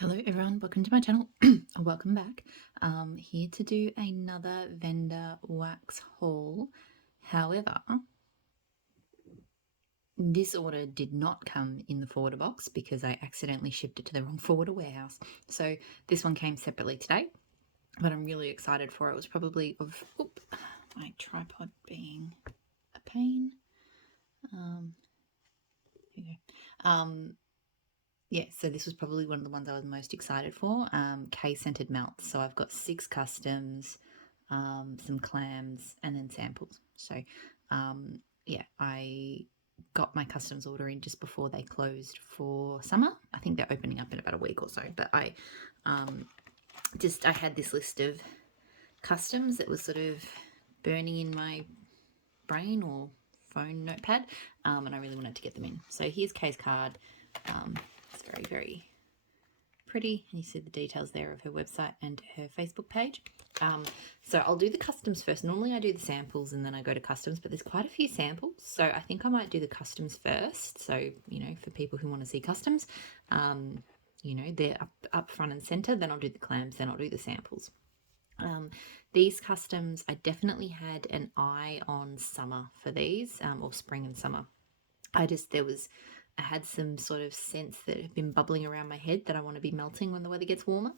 Hello everyone, welcome to my channel. Welcome back. Here to do another vendor wax haul. However, this order did not come in the forwarder box because I accidentally shipped it to the wrong forwarder warehouse. So this one came separately today, but I'm really excited for it. It was probably my tripod being a pain. Here we go. Yeah, so this was probably one of the ones I was most excited for. K-scented melts. So I've got 6 customs, some clams, and then samples. So yeah, I got my customs order in just before they closed for summer. I think they're opening up in about a week or so. But I had this list of customs that was sort of burning in my brain or phone notepad, and I really wanted to get them in. So here's Kay's card. It's very, very pretty, and you see the details there of her website and her Facebook page. So I'll do the customs first. Normally I do the samples and then I go to customs, but there's quite a few samples, so I think I might do the customs first. So, you know, for people who want to see customs, you know, they're up front and center. Then I'll do the clams, then I'll do the samples. These customs, I definitely had an eye on summer for these, or spring and summer. I had some sort of sense that had been bubbling around my head that I want to be melting when the weather gets warmer.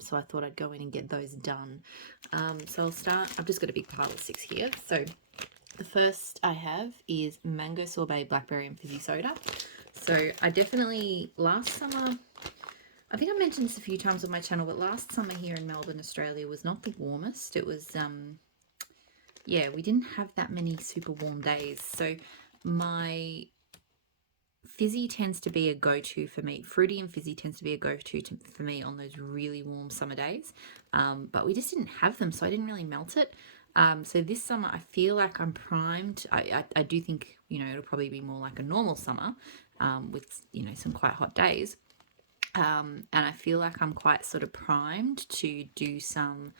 So I thought I'd go in and get those done. So I'll start. I've just got a big pile of 6 here. So the first I have is mango sorbet, blackberry, and fizzy soda. So I definitely, last summer, I think I mentioned this a few times on my channel, but last summer here in Melbourne, Australia was not the warmest. It was, yeah, we didn't have that many super warm days. So my fizzy tends to be a go-to for me. Fruity and fizzy tends to be a go-to for me on those really warm summer days. But we just didn't have them, so I didn't really melt it. So this summer, I feel like I'm primed. I do think, you know, it'll probably be more like a normal summer with, you know, some quite hot days. And I feel like I'm quite sort of primed to do some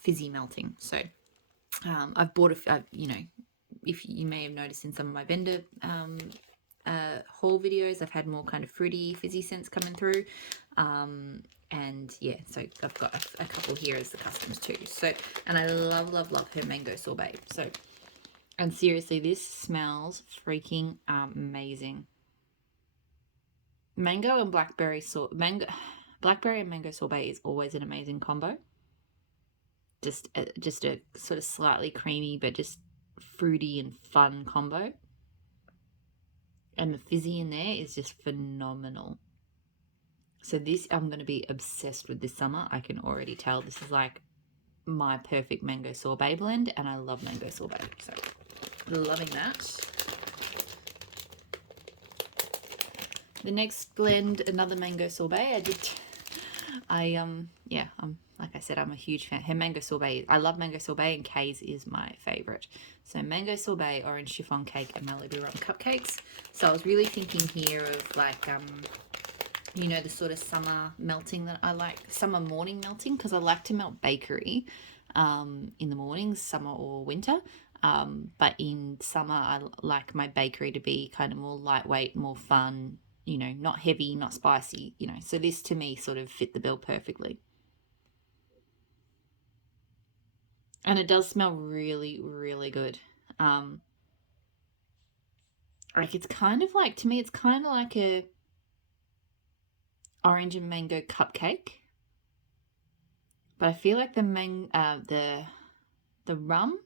fizzy melting. So I've bought you know, if you may have noticed in some of my vendor haul videos, I've had more kind of fruity, fizzy scents coming through. And yeah, so I've got a couple here as the customs too. So, and I love, love, love her mango sorbet. So, and seriously, this smells freaking amazing. Mango and blackberry blackberry and mango sorbet is always an amazing combo. Just a sort of slightly creamy but just fruity and fun combo. And the fizzy in there is just phenomenal. So this, I'm going to be obsessed with this summer. I can already tell this is like my perfect mango sorbet blend, and I love mango sorbet. So loving that. The next blend, another mango sorbet. Like I said, I'm a huge fan. Her mango sorbet, I love mango sorbet, and Kay's is my favorite. So mango sorbet, orange chiffon cake, and Malibu rum cupcakes. So I was really thinking here of like, you know, the sort of summer melting that I like, summer morning melting, because I like to melt bakery in the mornings, summer or winter. But in summer, I like my bakery to be kind of more lightweight, more fun, you know, not heavy, not spicy, you know. So this to me sort of fit the bill perfectly. And it does smell really, really good. Like it's kind of like, to me, it's kind of like a orange and mango cupcake. But I feel like the rum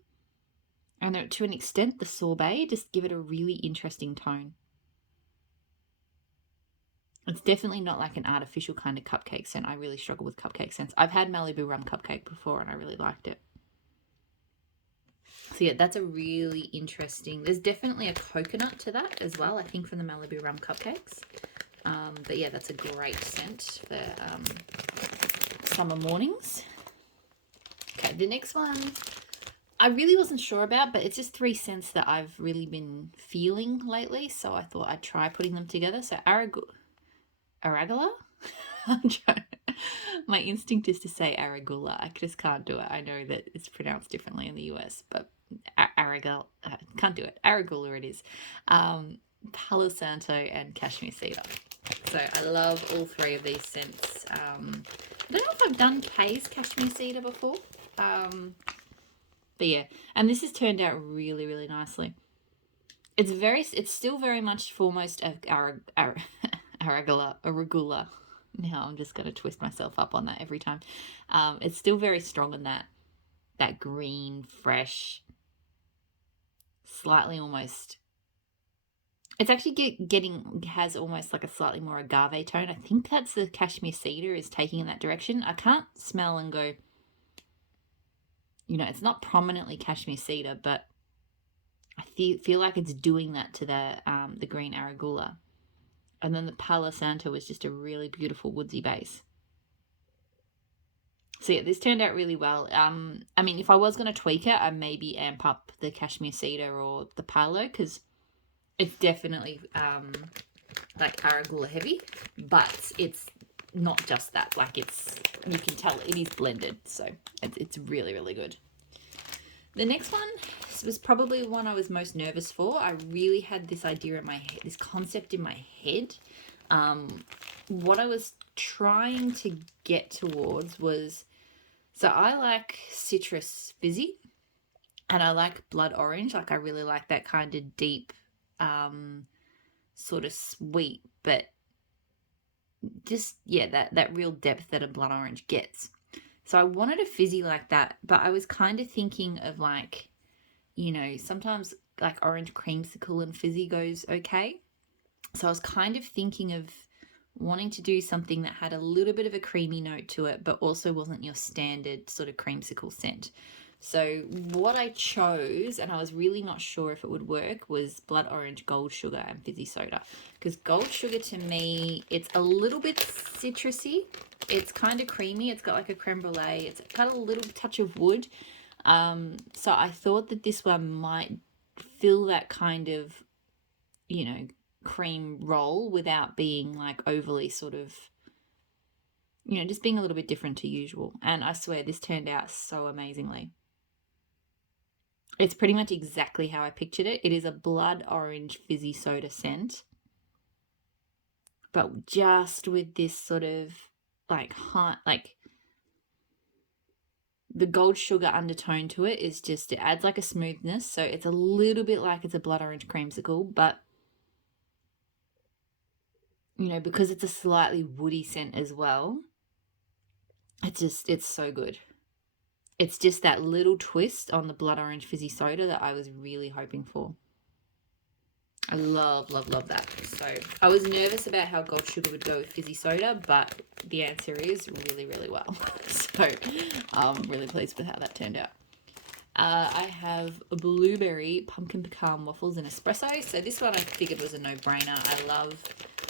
and to an extent the sorbet just give it a really interesting tone. It's definitely not like an artificial kind of cupcake scent. I really struggle with cupcake scents. I've had Malibu rum cupcake before and I really liked it. So yeah, that's a really interesting, there's definitely a coconut to that as well, I think, from the Malibu rum cupcakes. But yeah, that's a great scent for summer mornings. Okay, the next one I really wasn't sure about, but it's just 3 scents that I've really been feeling lately, so I thought I'd try putting them together. So Arugula? My instinct is to say Arugula. I just can't do it. I know that it's pronounced differently in the US, but Arugula, can't do it. Arugula it is. Palo Santo and Cashmere Cedar. So I love all three of these scents. I don't know if I've done Kay's Cashmere Cedar before. But yeah, and this has turned out really, really nicely. It's still very much foremost arugula. Now I'm just going to twist myself up on that every time. It's still very strong in that green, fresh, slightly almost. It's actually has almost like a slightly more agave tone. I think that's the Cashmere Cedar is taking in that direction. I can't smell and go, it's not prominently Cashmere Cedar, but I feel like it's doing that to the green Arugula. And then the Palo Santo was just a really beautiful woodsy base. So yeah, this turned out really well. I mean, if I was going to tweak it, I'd maybe amp up the Cashmere Cedar or the Palo, because it's definitely like Arugula heavy, but it's not just that. Like you can tell it is blended, so it's really, really good. The next one was probably one I was most nervous for. I really had this idea in my head, this concept in my head. What I was trying to get towards was, so I like citrus fizzy and I like blood orange. Like I really like that kind of deep, sort of sweet, but just, yeah, that real depth that a blood orange gets. So I wanted a fizzy like that, but I was kind of thinking of like, sometimes like orange creamsicle and fizzy goes okay. So I was kind of thinking of wanting to do something that had a little bit of a creamy note to it, but also wasn't your standard sort of creamsicle scent. So what I chose, and I was really not sure if it would work, was blood orange, gold sugar, and fizzy soda. Because gold sugar to me, it's a little bit citrusy. It's kind of creamy. It's got like a creme brulee. It's got a little touch of wood. So I thought that this one might fill that kind of, cream roll without being like overly sort of, just being a little bit different to usual. And I swear this turned out so amazingly. It's pretty much exactly how I pictured it. It is a blood orange fizzy soda scent, but just with this sort of like the gold sugar undertone to it is just, it adds like a smoothness. So it's a little bit like it's a blood orange creamsicle, but because it's a slightly woody scent as well, it's so good. It's just that little twist on the blood orange fizzy soda that I was really hoping for. I love, love, love that. So I was nervous about how gold sugar would go with fizzy soda, but the answer is really, really well. So I'm really pleased with how that turned out. I have a blueberry pumpkin pecan waffles and espresso. So this one I figured was a no-brainer. I love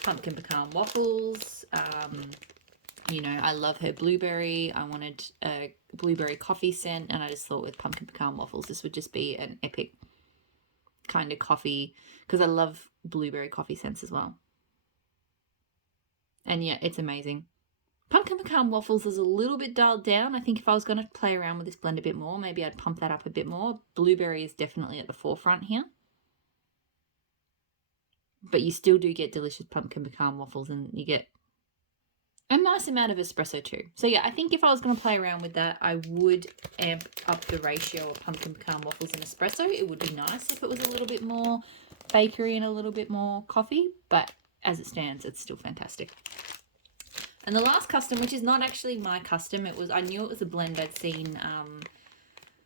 pumpkin pecan waffles. I love her blueberry. I wanted a blueberry coffee scent, and I just thought with pumpkin pecan waffles, this would just be an epic kind of coffee, because I love blueberry coffee scents as well. And yeah, it's amazing. Pumpkin pecan waffles is a little bit dialed down. I think if I was going to play around with this blend a bit more, maybe I'd pump that up a bit more. Blueberry is definitely at the forefront here. But you still do get delicious pumpkin pecan waffles, and you get a nice amount of espresso too. So yeah, I think if I was going to play around with that, I would amp up the ratio of pumpkin pecan waffles and espresso. It would be nice if it was a little bit more bakery and a little bit more coffee, but as it stands, it's still fantastic. And the last custom, which is not actually my custom, I knew it was a blend I'd seen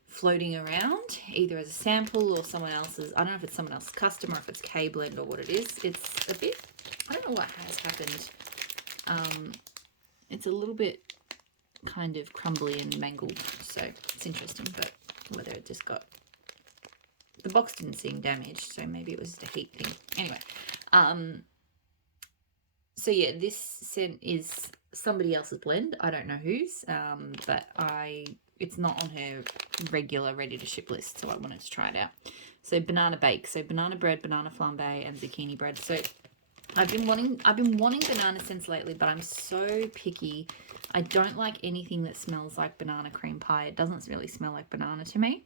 floating around, either as a sample or someone else's. I don't know if it's someone else's custom or if it's K blend or what it is. It's a bit, I don't know what has happened. It's a little bit kind of crumbly and mangled, so it's interesting, but whether it just got, the box didn't seem damaged, so maybe it was just a heat thing. Anyway, so yeah, this scent is somebody else's blend. I don't know whose, but it's not on her regular ready to ship list, so I wanted to try it out. So banana bake, so banana bread, banana flambe, and zucchini bread. So I've been wanting banana scents lately, but I'm so picky. I don't like anything that smells like banana cream pie. It doesn't really smell like banana to me.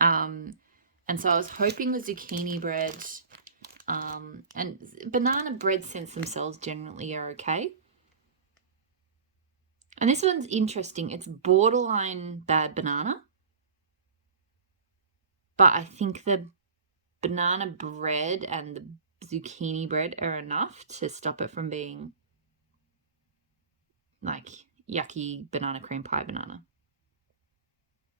And so I was hoping the zucchini bread And banana bread scents themselves generally are okay. And this one's interesting. It's borderline bad banana. But I think the banana bread and the zucchini bread are enough to stop it from being like yucky banana cream pie banana.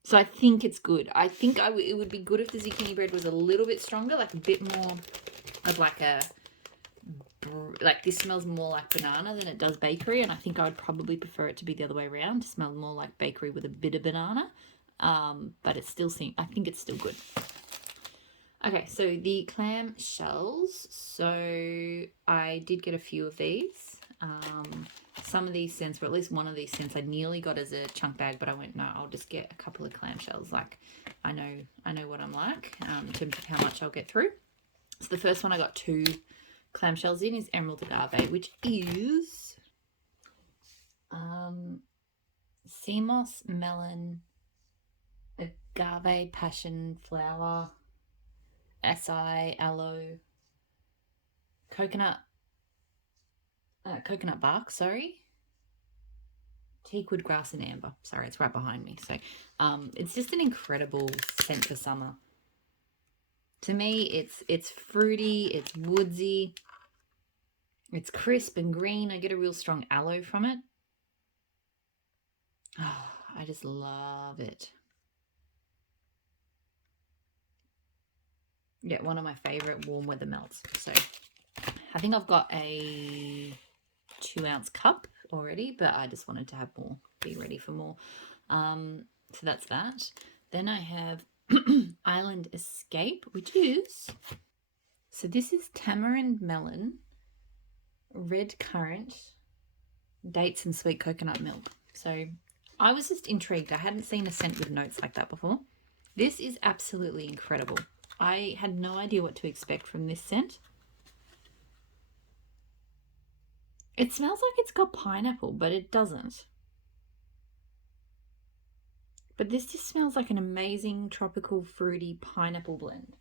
So I think it's good. I think it would be good if the zucchini bread was a little bit stronger, like a bit more of like this smells more like banana than it does bakery, and I think I would probably prefer it to be the other way around, to smell more like bakery with a bit of banana. But it still I think it's still good. Okay, so the clam shells. So I did get a few of these. Some of these scents, or at least one of these scents, I nearly got as a chunk bag, but I went, no, I'll just get a couple of clam shells. Like, I know what I'm like in terms of how much I'll get through. So the first one I got 2 clam shells in is Emerald Agave, which is sea moss, melon, agave, passion flower, acai, aloe, coconut bark, teakwood grass and amber. Sorry, it's right behind me. So it's just an incredible scent for summer. To me, it's fruity, it's woodsy, it's crisp and green. I get a real strong aloe from it. Oh, I just love it. Yeah, one of my favorite warm weather melts. So I think I've got a 2-ounce cup already, but I just wanted to have more, be ready for more. So that's that. Then I have Island Escape, which is, so this is tamarind melon, red currant, dates and sweet coconut milk. So I was just intrigued. I hadn't seen a scent with notes like that before. This is absolutely incredible. I had no idea what to expect from this scent. It smells like it's got pineapple, but it doesn't. But this just smells like an amazing tropical fruity pineapple blend.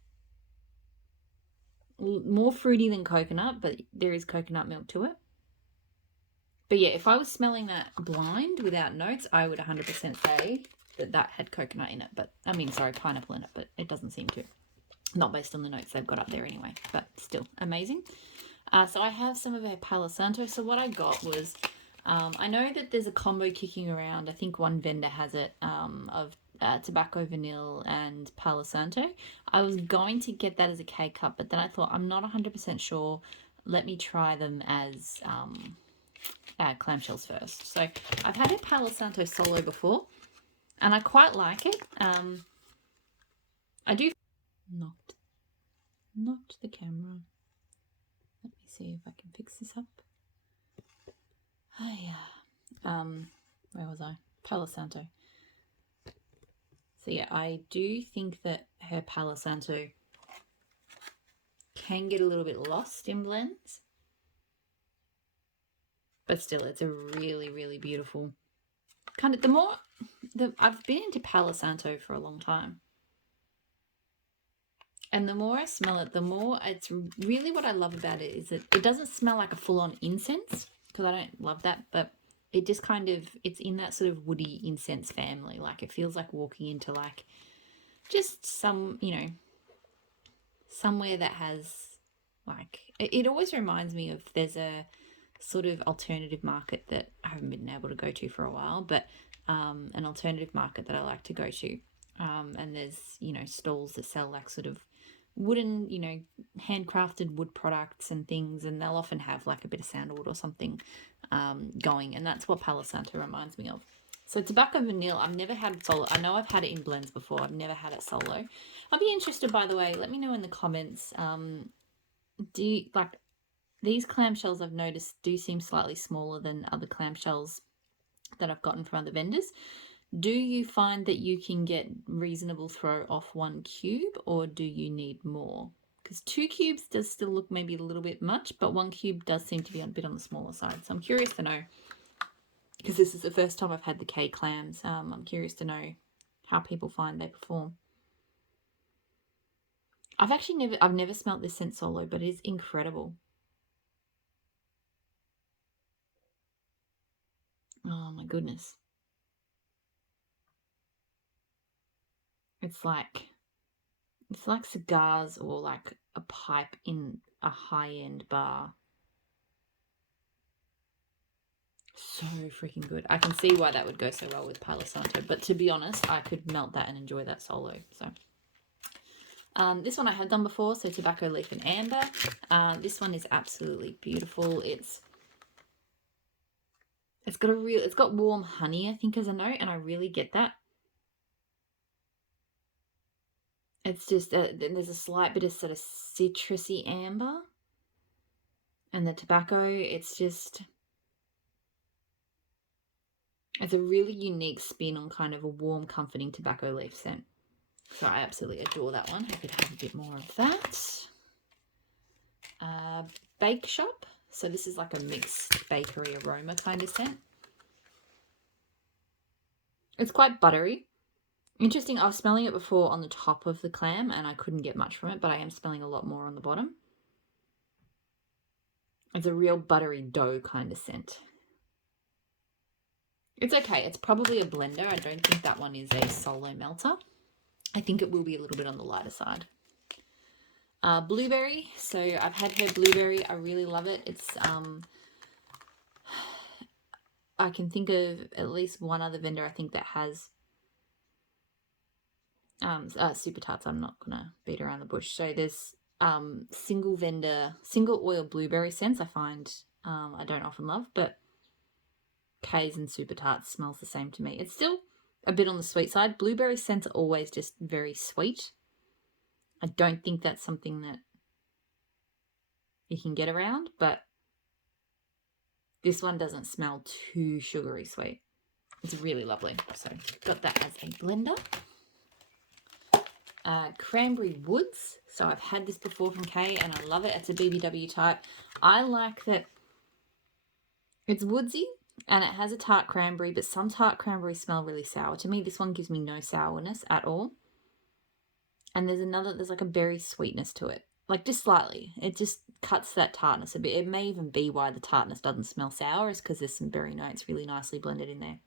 More fruity than coconut, but there is coconut milk to it. But yeah, if I was smelling that blind without notes, I would 100% say that had coconut in it. But I mean, sorry, pineapple in it, but it doesn't seem to. Not based on the notes they've got up there anyway, but still amazing. So I have some of our Palo Santo. So what I got was, I know that there's a combo kicking around. I think one vendor has it of tobacco vanilla and Palo Santo. I was going to get that as a K-cup, but then I thought I'm not 100% sure. Let me try them as clamshells first. So I've had a Palo Santo solo before, and I quite like it. I do knocked the camera. Let me see if I can fix this up. Oh yeah. Where was I? Palo Santo. So yeah, I do think that her Palo Santo can get a little bit lost in blends. But still, it's a really, really beautiful kind of. I've been into Palo Santo for a long time. And the more I smell it, the more it's really, what I love about it is that it doesn't smell like a full-on incense, because I don't love that, but it just kind of, it's in that sort of woody incense family. Like, it feels like walking into like just some, somewhere that has like, it always reminds me of, there's a sort of alternative market that I haven't been able to go to for a while, but an alternative market that I like to go to. And there's, stalls that sell like sort of wooden, handcrafted wood products and things, and they'll often have like a bit of sandalwood or something going, and that's what Palo Santo reminds me of. So tobacco vanilla, I've never had solo. I know I've had it in blends before. I've never had it solo. I'd be interested, by the way, let me know in the comments, do you, like, these clamshells I've noticed do seem slightly smaller than other clamshells that I've gotten from other vendors. Do you find that you can get reasonable throw off 1 cube, or do you need more? Because 2 cubes does still look maybe a little bit much, but 1 cube does seem to be a bit on the smaller side. So I'm curious to know, because this is the first time I've had the K clams. I'm curious to know how people find they perform. I've never smelt this scent solo, but it is incredible. Oh my goodness. It's like cigars or like a pipe in a high-end bar. So freaking good. I can see why that would go so well with Palo Santo, but to be honest, I could melt that and enjoy that solo. So this one I have done before, so Tobacco Leaf and Amber. This one is absolutely beautiful. It's got warm honey, I think, as a note, and I really get that. It's just there's a slight bit of sort of citrusy amber, and the tobacco. It's a really unique spin on kind of a warm, comforting tobacco leaf scent. So I absolutely adore that one. I could have a bit more of that. Bake Shop. So this is like a mixed bakery aroma kind of scent. It's quite buttery. Interesting, I was smelling it before on the top of the clam and I couldn't get much from it, but I am smelling a lot more on the bottom. It's a real buttery dough kind of scent. It's okay. It's probably a blender. I don't think that one is a solo melter. I think it will be a little bit on the lighter side. Blueberry. So I've had her blueberry. I really love it. It's I can think of at least one other vendor I think that has Super Tarts. I'm not gonna beat around the bush. So there's single oil blueberry scents I find I don't often love, but K's and Super Tarts smells the same to me. It's still a bit on the sweet side. Blueberry scents are always just very sweet. I don't think that's something that you can get around, but this one doesn't smell too sugary sweet. It's really lovely. So got that as a blender. Cranberry Woods. So I've had this before from Kay and I love it. It's a BBW type. I like that it's woodsy and it has a tart cranberry, but some tart cranberries smell really sour. To me, this one gives me no sourness at all. And there's like a berry sweetness to it. Like just slightly. It just cuts that tartness a bit. It may even be why the tartness doesn't smell sour, is because there's some berry notes really nicely blended in there.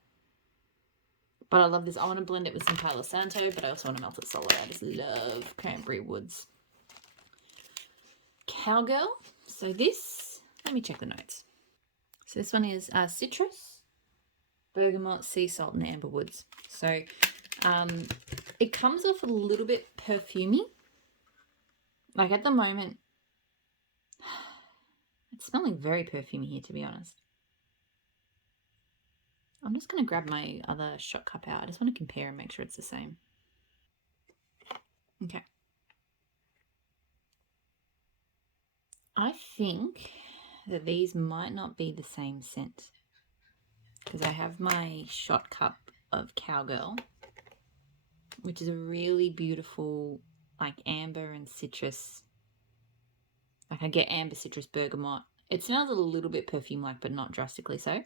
But I love this. I want to blend it with some Palo Santo, but I also want to melt it solo. I just love Cranberry Woods. Cowgirl. So this, let me check the notes. So this one is citrus, bergamot, sea salt, and amber woods. So it comes off a little bit perfumey. Like at the moment, it's smelling very perfumey here, to be honest. I'm just going to grab my other shot cup out. I just want to compare and make sure it's the same. Okay. I think that these might not be the same scent, because I have my shot cup of Cowgirl, which is a really beautiful like amber and citrus. Like I get amber, citrus, bergamot. It smells a little bit perfume-like, but not drastically so.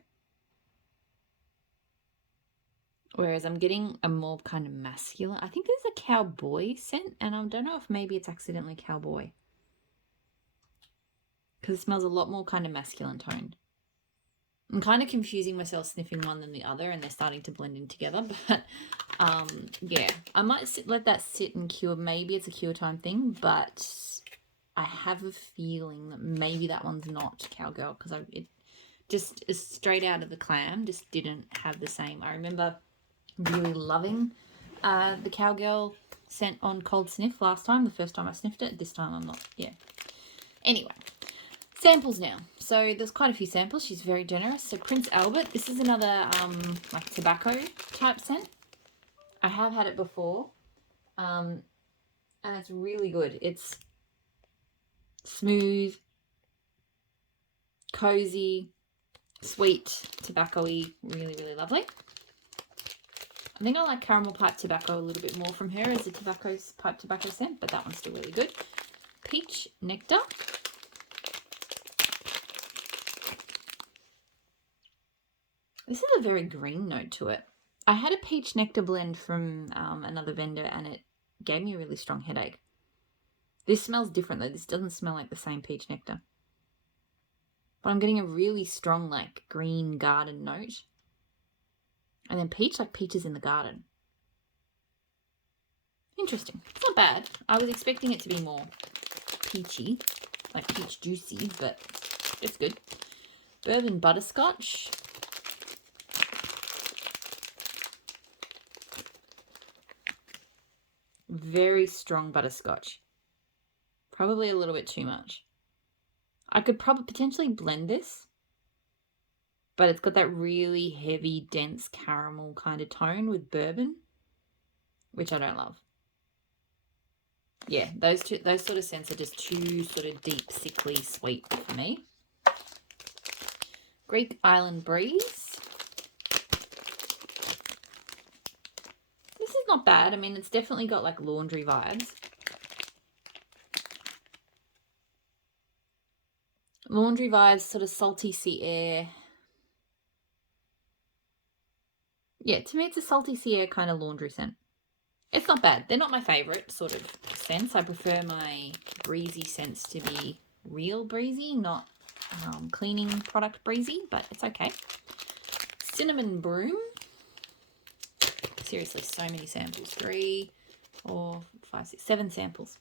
Whereas I'm getting a more kind of masculine. I think there's a cowboy scent, and I don't know if maybe it's accidentally cowboy, because it smells a lot more kind of masculine toned. I'm kind of confusing myself sniffing one than the other, and they're starting to blend in together. But yeah, I might let that sit and cure. Maybe it's a cure time thing, but I have a feeling that maybe that one's not Cowgirl, because it just is straight out of the Clam, just didn't have the same. I remember really loving the Cowgirl scent on Cold Sniff last time, the first time I sniffed it. This time I'm not. Yeah. Anyway. Samples now. So there's quite a few samples. She's very generous. So Prince Albert. This is another like tobacco type scent. I have had it before. And it's really good. It's smooth, cozy, sweet, tobacco-y. Really, really lovely. I think I like caramel pipe tobacco a little bit more from her as a pipe tobacco scent, but that one's still really good. Peach Nectar. This is a very green note to it. I had a peach nectar blend from another vendor and it gave me a really strong headache. This smells different though. This doesn't smell like the same peach nectar. But I'm getting a really strong, like, green garden note. And then peach, like peaches in the garden. Interesting. It's not bad. I was expecting it to be more peachy, like peach juicy, but it's good. Bourbon butterscotch. Very strong butterscotch. Probably a little bit too much. I could probably potentially blend this, but it's got that really heavy, dense caramel kind of tone with bourbon, which I don't love. Yeah, those sort of scents are just too sort of deep, sickly sweet for me. Greek Island Breeze. This is not bad. I mean, it's definitely got like laundry vibes. Laundry vibes, sort of salty sea air. Yeah, to me it's a salty sea air kind of laundry scent. It's not bad. They're not my favourite sort of scents. I prefer my breezy scents to be real breezy, not cleaning product breezy, but it's okay. Cinnamon Broom. Seriously, so many samples. 3, 4, 5, 6, 7 samples.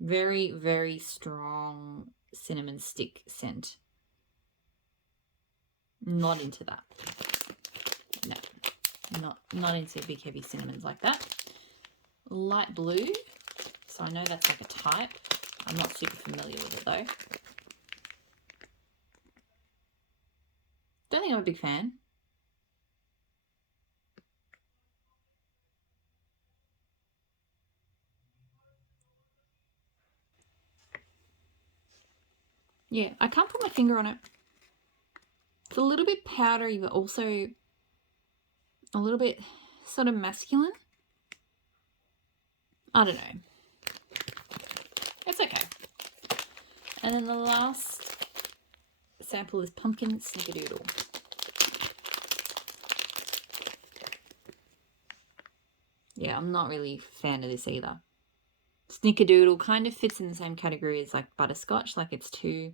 Very, very strong cinnamon stick scent. Not into that. No, not into big heavy cinnamons like that. Light blue. So I know that's like a type. I'm not super familiar with it though. Don't think I'm a big fan. Yeah, I can't put my finger on it. It's a little bit powdery, but also a little bit sort of masculine. I don't know. It's okay. And then the last sample is Pumpkin Snickerdoodle. Yeah, I'm not really a fan of this either. Snickerdoodle kind of fits in the same category as like butterscotch, like it's too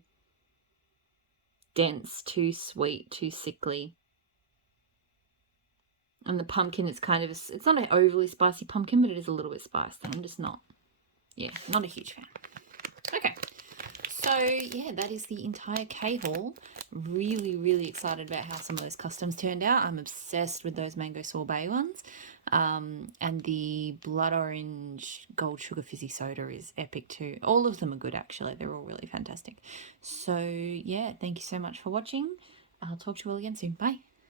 dense, too sweet, too sickly. And the pumpkin is kind of, it's not an overly spicy pumpkin, but it is a little bit spiced. I'm just not, yeah, not a huge fan. Okay, so yeah, that is the entire K haul. Really, really excited about how some of those customs turned out. I'm obsessed with those mango sorbet ones. And the blood orange gold sugar fizzy soda is epic too. All of them are good actually. They're all really fantastic. So yeah, thank you so much for watching. I'll talk to you all again soon. Bye.